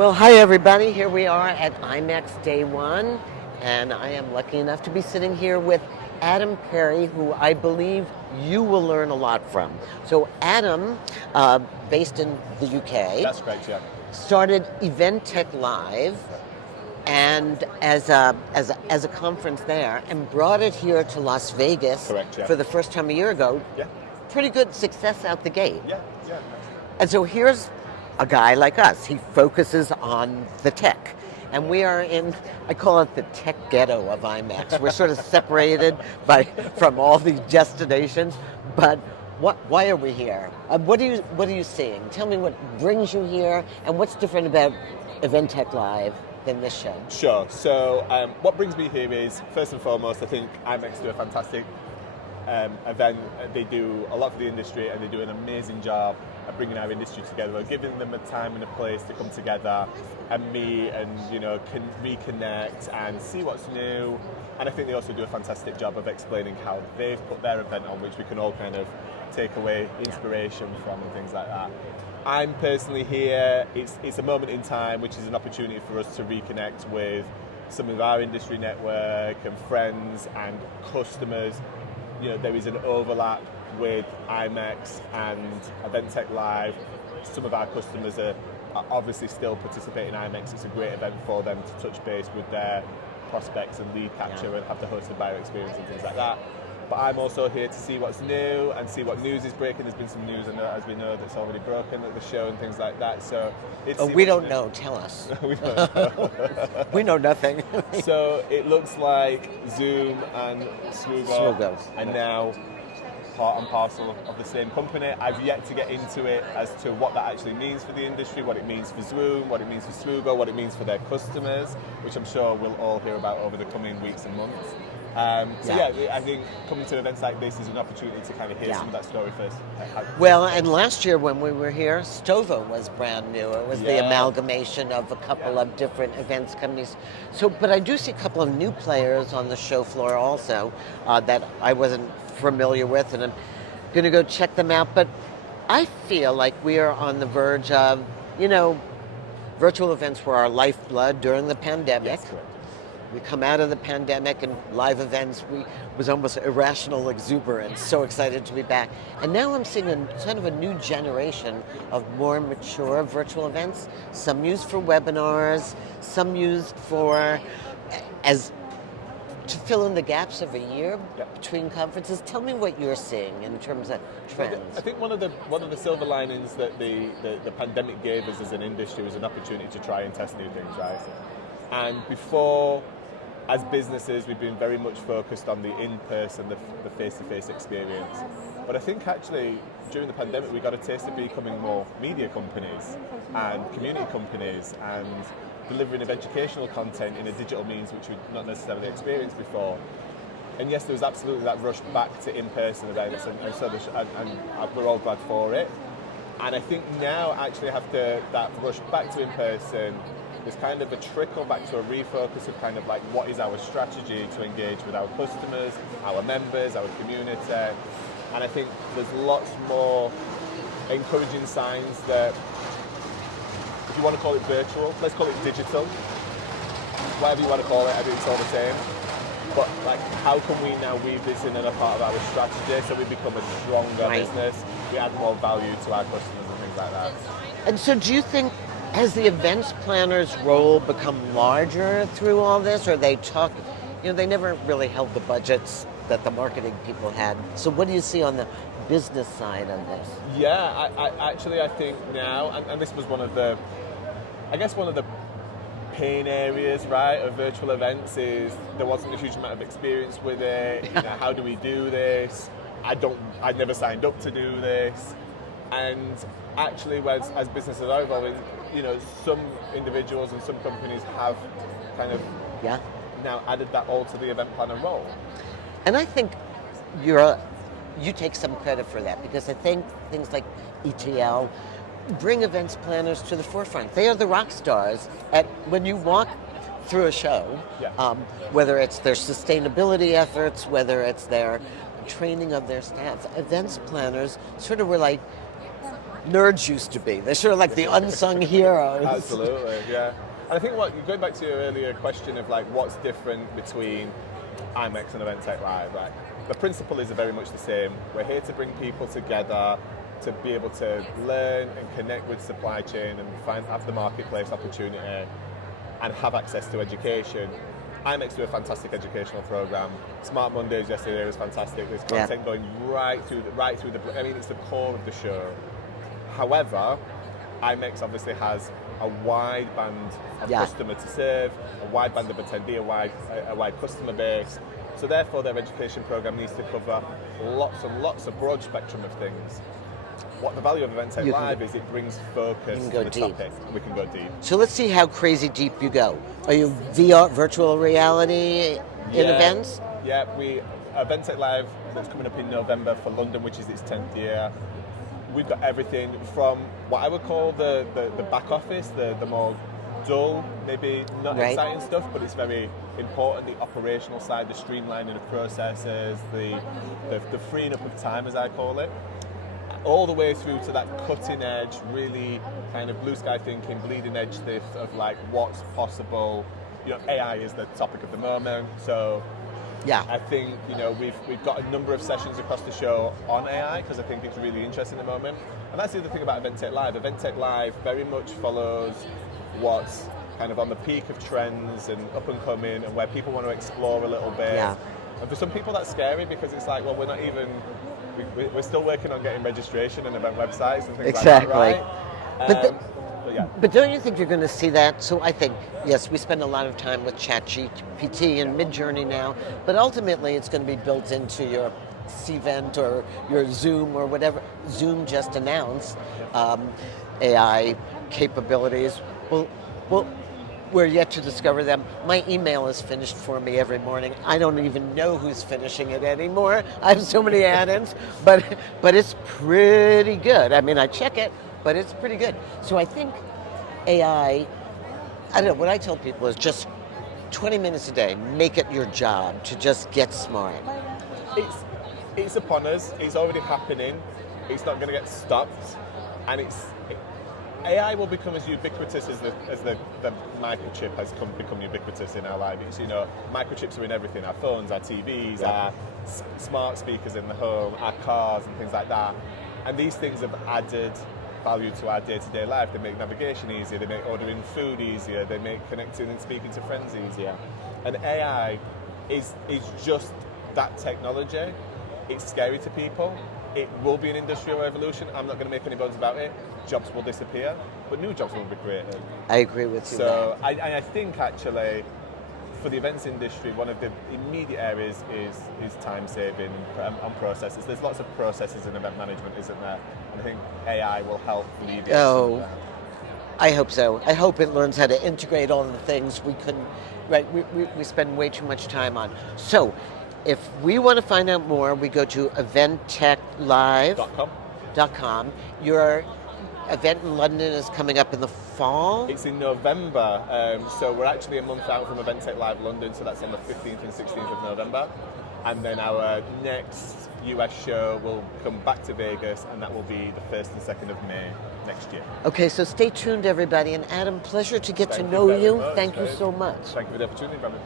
Well, hi everybody. Here we are at IMEX Day 1, and I am lucky enough to be sitting here with Adam Parry, who I believe you will learn a lot from. So Adam, based in the UK, That's correct, yeah. started Event Tech Live and as a conference there, and brought it here to Las Vegas Correct, yeah. for the first time a year ago. Yeah, Pretty good success out the gate. yeah. And so here's a guy like us. He focuses on the tech. And we are in, I call it the tech ghetto of IMEX. We're sort of separated from all these destinations. But why are we here? What are you seeing? Tell me what brings you here and what's different about Event Tech Live than this show. Sure. So what brings me here is, first and foremost, I think IMEX do a fantastic event. They do a lot for the industry, and they do an amazing job of bringing our industry together, giving them a time and a place to come together and meet and can reconnect and see what's new. And I think they also do a fantastic job of explaining how they've put their event on, which we can all kind of take away inspiration from and things like that. I'm personally here. It's a moment in time, which is an opportunity for us to reconnect with some of our industry network and friends and customers. There is an overlap with IMEX and Event Tech Live. Some of our customers are obviously still participating in IMEX. It's a great event for them to touch base with their prospects and lead capture and have the hosted buyer experience and things like that. But I'm also here to see what's new and see what news is breaking. There's been some news, as we know, that's already broken at the show and things like that. So we don't know. Tell us. We don't know. We know nothing. So it looks like Zoom and Swoogles are now part and parcel of the same company. I've yet to get into it as to what that actually means for the industry, what it means for Zoom, what it means for Swoogles, what it means for their customers, which I'm sure we'll all hear about over the coming weeks and months. I think coming to events like this is an opportunity to kind of hear some of that story first. Well, and last year when we were here, Stovo was brand new. It was the amalgamation of a couple of different events companies. But I do see a couple of new players on the show floor also that I wasn't familiar with, and I'm going to go check them out. But I feel like we are on the verge of, virtual events were our lifeblood during the pandemic. Yes, correct. We come out of the pandemic and live events, was almost irrational exuberance, so excited to be back. And now I'm seeing kind of a new generation of more mature virtual events, some used for webinars, some used to fill in the gaps of a year between conferences. Tell me what you're seeing in terms of trends. I think one of the silver linings that the pandemic gave us as an industry was an opportunity to try and test new things, right? And before, as businesses, we've been very much focused on the in-person, the face-to-face experience. But I think actually during the pandemic we got a taste of becoming more media companies and community companies and delivering of educational content in a digital means which we'd not necessarily experienced before. And yes, there was absolutely that rush back to in-person events, and we're all glad for it. And I think now actually after that rush back to in-person, there's kind of a trickle back to a refocus of kind of like what is our strategy to engage with our customers, our members, our community. And I think there's lots more encouraging signs that, if you want to call it virtual, let's call it digital, whatever you want to call it, I think it's all the same. But like, how can we now weave this in as a part of our strategy so we become a stronger business, we add more value to our customers and things like that. And so do you think, has the events planner's role become larger through all this, or they never really held the budgets that the marketing people had. So what do you see on the business side of this? Yeah, I think now, and this was one of the pain areas, right, of virtual events is there wasn't a huge amount of experience with it. How do we do this? I'd never signed up to do this. And actually, as businesses are evolving, some individuals and some companies have kind of now added that all to the event planner role. And I think you take some credit for that, because I think things like ETL bring events planners to the forefront. They are the rock stars when you walk through a show, whether it's their sustainability efforts, whether it's their training of their staff. Events planners sort of were like nerds used to be. They're sort of like the unsung heroes. Absolutely, yeah. And I think going back to your earlier question of like what's different between IMEX and Event Tech Live, right? The principle is very much the same. We're here to bring people together to be able to learn and connect with supply chain and have the marketplace opportunity and have access to education. IMEX do a fantastic educational program. Smart Mondays yesterday was fantastic. There's content going right through the. I mean, it's the core of the show. However, IMEX obviously has a wide band of customer to serve, a wide band of attendee, a wide customer base. So therefore, their education program needs to cover lots and lots of broad spectrum of things. What the value of Event Tech Live is, it brings focus to the topic. We can go deep. So let's see how crazy deep you go. Are you VR, virtual reality in events? Yeah, Event Tech Live that's coming up in November for London, which is its 10th year. We've got everything from what I would call the back office, the more dull, maybe not exciting stuff, but it's very important, the operational side, the streamlining of processes, the freeing up of time, as I call it, all the way through to that cutting edge, really kind of blue sky thinking, bleeding edge stuff of like what's possible. You know, AI is the topic of the moment, so I think we've got a number of sessions across the show on AI because I think it's really interesting at the moment. And that's the other thing about Event Tech Live. Event Tech Live very much follows what's kind of on the peak of trends and up and coming and where people want to explore a little bit. Yeah. And for some people that's scary because it's like, well, we're still working on getting registration and event websites and things like that, right? But don't you think you're going to see that? So I think, yes, we spend a lot of time with ChatGPT and Midjourney now, but ultimately it's going to be built into your Cvent or your Zoom or whatever. Zoom just announced AI capabilities. Well, we're yet to discover them. My email is finished for me every morning. I don't even know who's finishing it anymore. I have so many add-ins, but it's pretty good. I mean, I check it, but it's pretty good. So I think AI, I don't know, what I tell people is just 20 minutes a day, make it your job to just get smart. It's upon us. It's already happening. It's not going to get stopped, and AI will become as ubiquitous as the microchip has become ubiquitous in our lives. You know, microchips are in everything: our phones, our TVs, our smart speakers in the home, our cars, and things like that. And these things have added value to our day-to-day life. They make navigation easier. They make ordering food easier. They make connecting and speaking to friends easier. And AI is just that technology. It's scary to people. It will be an industrial revolution. I'm not going to make any bones about it. Jobs will disappear, but new jobs will be created. I agree with you. So I think actually, for the events industry, one of the immediate areas is time saving on processes. There's lots of processes in event management, isn't there? And I think AI will help alleviate some of that. I hope so. I hope it learns how to integrate all the things we couldn't. Right, we spend way too much time on. So, if we want to find out more, we go to eventtechlive.com. Your event in London is coming up in the fall? It's in November, so we're actually a month out from Event Tech Live London, so that's on the 15th and 16th of November. And then our next US show will come back to Vegas, and that will be the 1st and 2nd of May next year. Okay, so stay tuned, everybody. And Adam, pleasure to get to know you. Thank you so much. Thank you for the opportunity, Brandon.